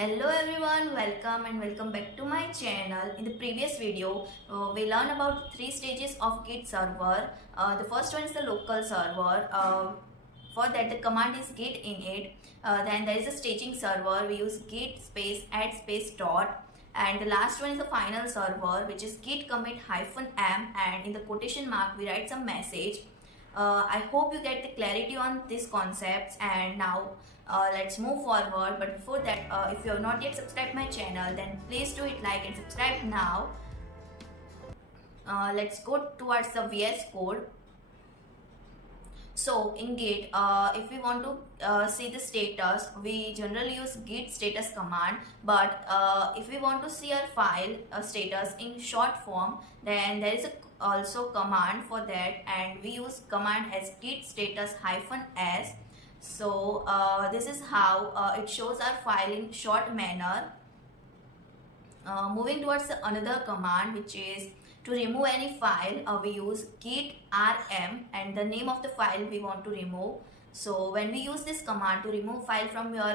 Hello everyone, welcome and welcome back to my channel. In the previous video, we learned about three stages of Git server. The first one is the local server. For that the command is git init. Then there is a staging server. We use git space add space dot. And the last one is the final server, which is git commit -m, and in the quotation mark we write some message. I hope you get the clarity on these concepts, and now let's move forward. But before that, if you have not yet subscribed my channel, then please do it, like and subscribe now. Let's go towards the VS Code. So in Git, if we want to see the status, we generally use git status command. But if we want to see our file status in short form, then there is also command for that, and we use command as git status -s. So this is how it shows our file in short manner. Moving towards another command, which is to remove any file, we use git rm and the name of the file we want to remove. So when we use this command to remove file from your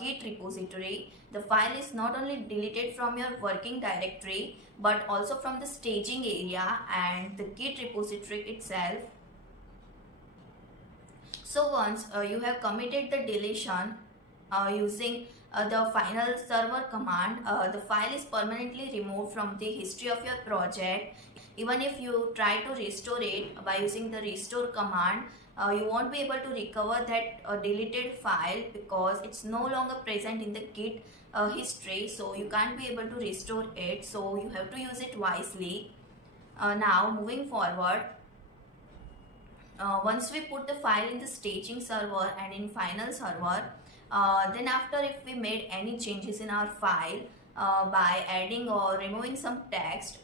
git repository, the file is not only deleted from your working directory but also from the staging area and the git repository itself. So once you have committed the deletion using the final server command, the file is permanently removed from the history of your project. Even if you try to restore it by using the restore command, you won't be able to recover that deleted file because it's no longer present in the git history, so you can't be able to restore it. So you have to use it wisely. Now moving forward, once we put the file in the staging server and in final server, then after, if we made any changes in our file by adding or removing some text,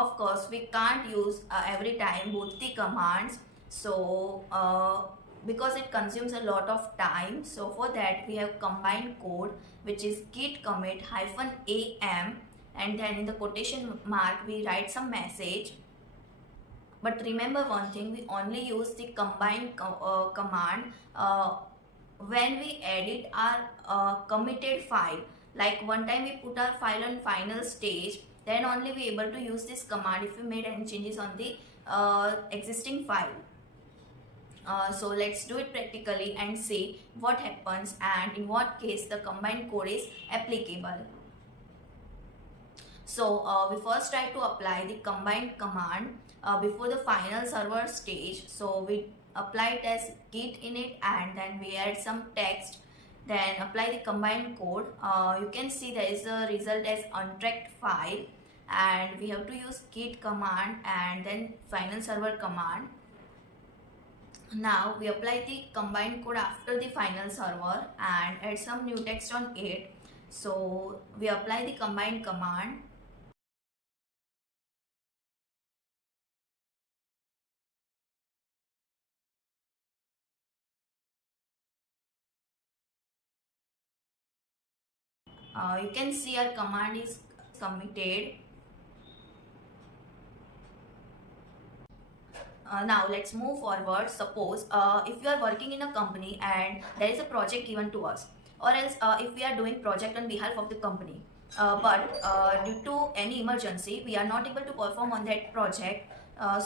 of course we can't use every time both the commands, so because it consumes a lot of time. So for that we have combined code, which is git commit -am, and then in the quotation mark we write some message. But remember one thing, we only use the combined command when we edit our committed file. Like one time we put our file on final stage, then only we able to use this command if we made any changes on the existing file. So let's do it practically and see what happens and in what case the combined code is applicable. So we first try to apply the combined command before the final server stage. So we apply it as git init and then we add some text, then apply the combined code. You can see there is a result as untracked file, and we have to use git command and then final server command. Now we apply the combined code after the final server and add some new text on it. So we apply the combined command. You can see our command is committed. Now let's move forward. Suppose if you are working in a company and there is a project given to us, or else if we are doing project on behalf of the company, but due to any emergency we are not able to perform on that project,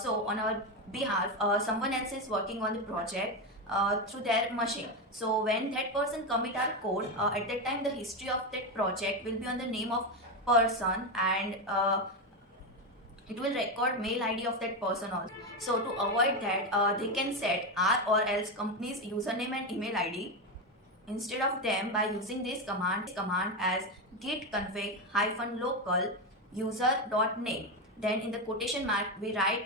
so on our behalf someone else is working on the project through their machine. So when that person commit our code, at that time the history of that project will be on the name of person, and it will record mail ID of that person also. So to avoid that, they can set our or else company's username and email ID instead of them by using this command as git config -local user.name. Then in the quotation mark we write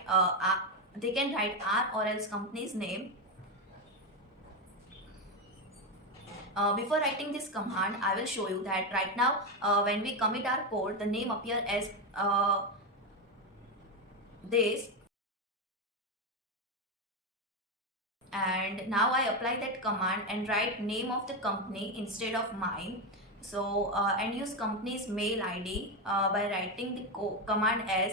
they can write our or else company's name. Before writing this command, I will show you that right now when we commit our code, the name appear as this, and now I apply that command and write name of the company instead of mine. So and use company's mail ID by writing the command as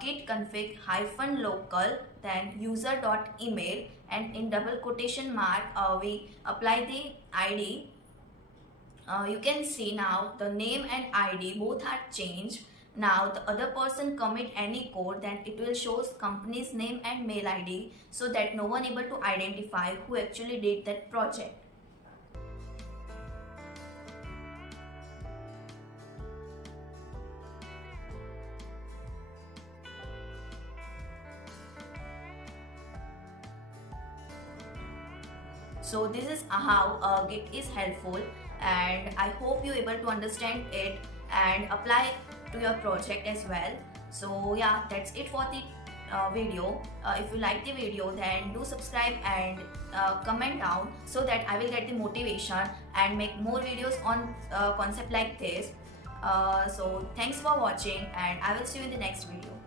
git config -local then user.email, and in double quotation mark we apply the ID You can see now the name and ID both are changed. Now the other person commit any code, then it will show company's name and mail ID, so that no one able to identify who actually did that project. So this is how Git is helpful, and I hope you able to understand it and apply to your project as well. So yeah, that's it for the video. If you like the video, then do subscribe and comment down, so that I will get the motivation and make more videos on concept like this. So thanks for watching, and I will see you in the next video.